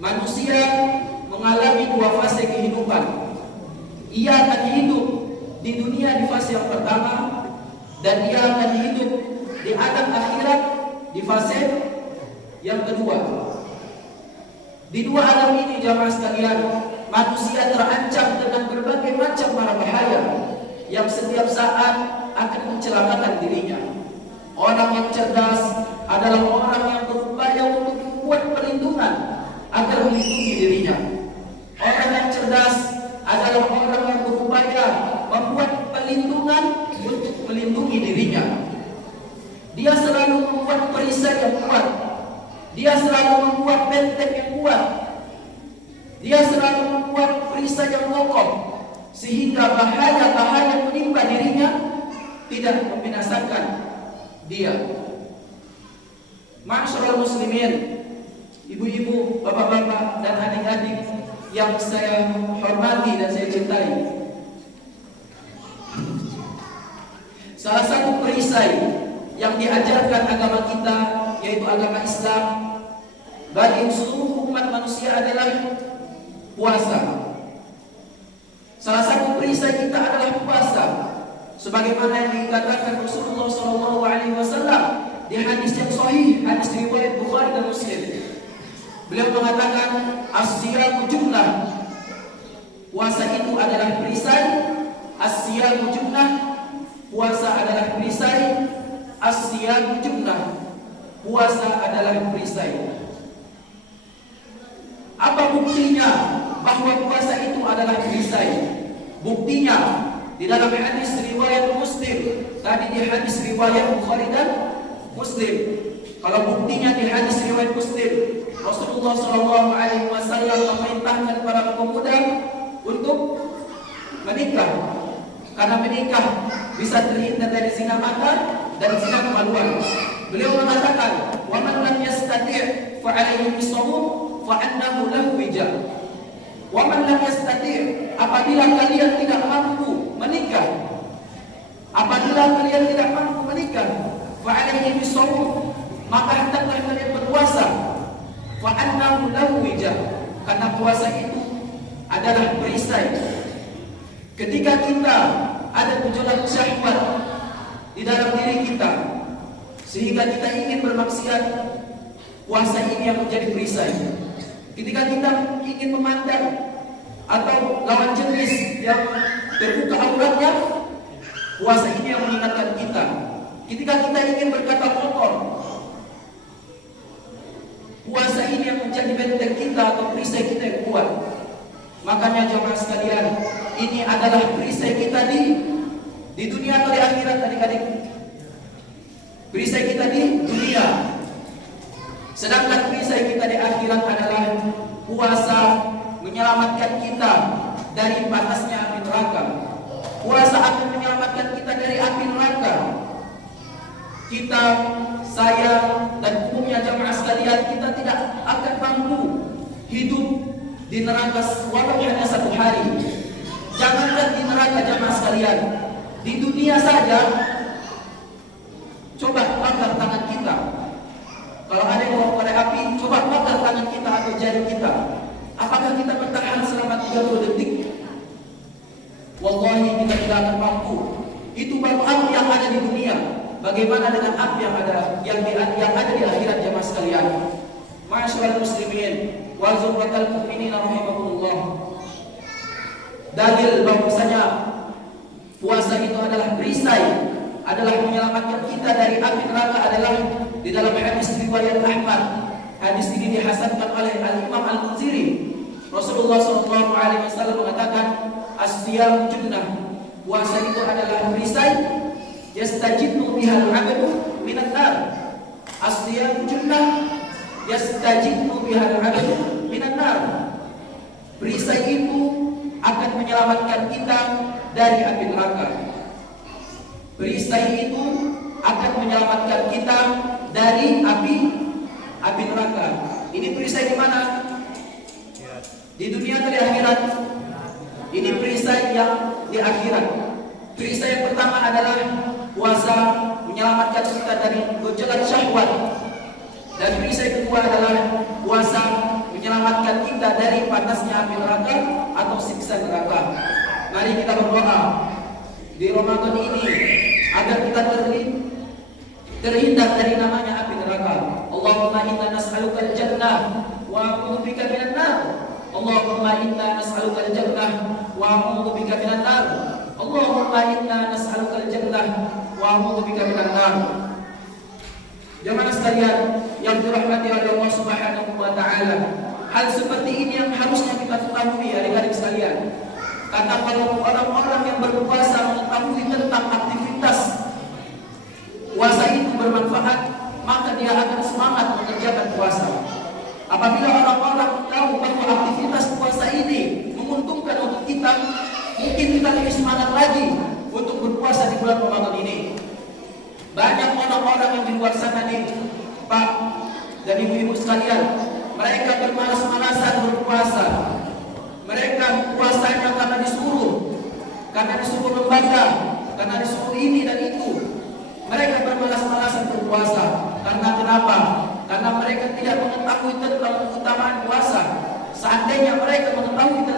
Manusia mengalami dua fase kehidupan. Ia akan hidup di dunia di fase yang pertama, dan ia akan hidup di alam akhirat di fase yang kedua. Di dua alam ini jamaah sekalian, manusia terancam dengan berbagai macam mara bahaya yang setiap saat akan mencelakakan dirinya. Orang yang cerdas adalah orang yang berupaya untuk membuat perlindungan agar melindungi dirinya. Orang yang cerdas adalah orang yang berupaya membuat perlindungan untuk melindungi dirinya. Dia selalu membuat perisai yang kuat. Dia selalu membuat benteng yang kuat. Dia selalu membuat perisai yang kokoh, sehingga bahaya-bahaya yang menimpa dirinya tidak membinasakan dia. Ma'asyiral muslimin, ibu-ibu, bapak-bapak, dan adik-adik yang saya hormati dan saya cintai, salah satu perisai yang diajarkan agama kita, yaitu agama Islam, bagi seluruh umat manusia adalah puasa. Salah satu perisai kita adalah puasa, sebagaimana yang dikatakan Rasulullah SAW di hadis yang sahih, hadis riwayat Bukhari dan Muslim. Beliau mengatakan, as-siyamu junnah, puasa itu adalah perisai. As-siyamu junnah, puasa adalah perisai. As-siyamu junnah, puasa adalah perisai. Apa buktinya bahwa puasa itu adalah perisai? Buktinya di dalam hadis riwayat Muslim, tadi di hadis riwayat Bukhari dan Muslim. Kalau buktinya di hadis riwayat Muslim, Rasulullah SAW memerintahkan para pemuda untuk menikah, karena menikah bisa terhindar dari zina mata dan zina kemaluan. Beliau mengatakan, "Wa man lam yastati' fa 'alaihi bisawm fa annahu lahu wija." Wa man lam yastati', apabila kalian tidak mampu menikah, fa 'alaihi bisawm, maka hendaklah kalian berpuasa. Fa annahu lahu wija, karena puasa itu adalah perisai. Ketika kita ada gejolak syahwat di dalam diri kita, sehingga kita ingin bermaksiat, puasa ini yang menjadi perisai. Ketika kita ingin memandang atau lawan jenis yang terbuka auratnya, puasa ini yang mengingatkan kita. Ketika kita ingin berkata kotor, puasa ini yang menjadi benteng kita atau perisai kita yang kuat. Makanya jemaah sekalian, ini adalah perisai kita di dunia atau di akhirat, adik-adik. Perisai kita di dunia. Sedangkan perisai kita di akhirat adalah puasa menyelamatkan kita dari panasnya api neraka. Puasa akan menyelamatkan kita dari api neraka. Kita, saya, dan umumnya jamaah sekalian, kita tidak akan mampu hidup di neraka walau hanya satu hari. Jangankan di neraka jamaah sekalian, di dunia saja. Coba bakar tangan kita. Kalau ada yang bawa korek api, coba bakar tangan kita atau jari kita. Apakah kita bertahan selama 30 detik? Wallahi kita tidak akan mampu. Itu baru api yang ada di dunia. Bagaimana dengan api yang ada di akhirat jemaah sekalian? Ma'asyiral muslimin wa zumratal mu'minin rahimakumullah. Dalil bahwasanya puasa itu adalah perisai, adalah menyelamatkan kita dari api neraka adalah di dalam hadis riwayat Ahmad. Hadis ini dihasankan oleh Al-Imam Al-Munziri. Rasulullah SAW mengatakan, as-siyam junnah, puasa itu adalah perisai, yastajidnu bihal 'abdu minan nar. As-siyam junnah, yastajidnu bihal 'abdu minan nar. Perisai itu akan menyelamatkan kita dari api neraka. Perisai itu akan menyelamatkan kita dari api neraka. Ini perisai di mana? Di dunia atau di akhirat? Ini perisai yang di akhirat. Perisai yang pertama adalah puasa menyelamatkan kita dari gejolak syahwat. Dan perisai kedua adalah puasa menyelamatkan kita dari panasnya api neraka atau siksa neraka. Mari kita berdoa di Ramadan ini agar kita terhindar dari namanya api neraka. Allahumma inna nas'aluka al-jannah wa a'udzu bika minan nar. Allahumma inna nas'aluka al-jannah wa a'udzu bika minan nar. Allahumma inna nas'aluka al-jannah wa a'udzu bika minan nar. Jemaah sekalian yang dirahmati oleh Allah Subhanahu wa taala, hal seperti ini yang harusnya kita ketahui adik-adik sekalian. Karena kalau orang-orang yang berpuasa mengetahui tentang aktivitas puasa itu bermanfaat, maka dia akan semangat mengerjakan puasa. Apabila orang-orang tahu bahwa aktivitas puasa ini menguntungkan untuk kita, mungkin kita lebih semangat lagi untuk berpuasa di bulan Ramadan ini. Banyak orang-orang yang di luar sana nih, Pak dan ibu-ibu sekalian, mereka bermalas-malasan berpuasa. Mereka puasanya karena disuruh lembaga, karena disuruh ini dan itu. Mereka bermalas-malasan berpuasa. Karena kenapa? Karena mereka tidak mengetahui tentang keutamaan puasa. Seandainya mereka mengetahui